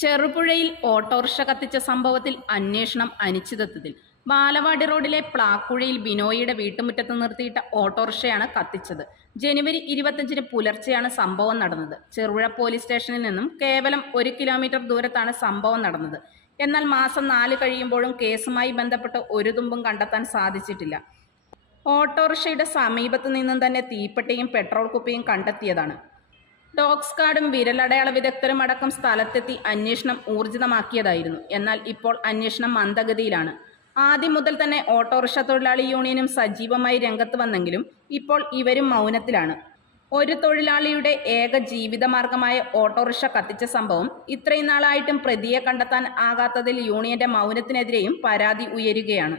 ചെറുപുഴയിൽ autorickshaw കത്തിച്ച സംഭവത്തിൽ അന്വേഷണം അനിശ്ചിതത്വത്തിൽ. ബാലവാടി റോഡിലെ പ്ലാക്കുഴയിൽ ബിനോയിയുടെ വീട്ടുമുറ്റത്ത് നിർത്തിയിട്ട ഓട്ടോറിക്ഷയാണ് കത്തിച്ചത്. ജനുവരി ഇരുപത്തഞ്ചിന് പുലർച്ചെയാണ് സംഭവം നടന്നത്. ചെറുപുഴ പോലീസ് സ്റ്റേഷനിൽ നിന്നും കേവലം ഒരു കിലോമീറ്റർ ദൂരത്താണ് സംഭവം നടന്നത്. എന്നാൽ മാസം നാല് കഴിയുമ്പോഴും കേസുമായി ബന്ധപ്പെട്ട് ഒരു തുമ്പും കണ്ടെത്താൻ സാധിച്ചിട്ടില്ല. ഓട്ടോറിക്ഷയുടെ സമീപത്തു നിന്നും തന്നെ തീപ്പെട്ടിയും പെട്രോൾ കുപ്പിയും കണ്ടെത്തിയതാണ്. ഡോഗ് കാർഡും വിരലടയാള വിദഗ്ധരും അടക്കം സ്ഥലത്തെത്തി അന്വേഷണം ഊർജിതമാക്കിയതായിരുന്നു. എന്നാൽ ഇപ്പോൾ അന്വേഷണം മന്ദഗതിയിലാണ്. ആദ്യം മുതൽ തന്നെ ഓട്ടോറിക്ഷ തൊഴിലാളി യൂണിയനും സജീവമായി രംഗത്ത് വന്നെങ്കിലും ഇപ്പോൾ ഇവരും മൗനത്തിലാണ്. ഒരു തൊഴിലാളിയുടെ ഏക ജീവിതമാർഗമായ ഓട്ടോറിക്ഷ കത്തിച്ച സംഭവം ഇത്രയും നാളായിട്ടും പ്രതിയെ കണ്ടെത്താൻ ആകാത്തതിൽ യൂണിയന്റെ മൗനത്തിനെതിരെയും പരാതി ഉയരുകയാണ്.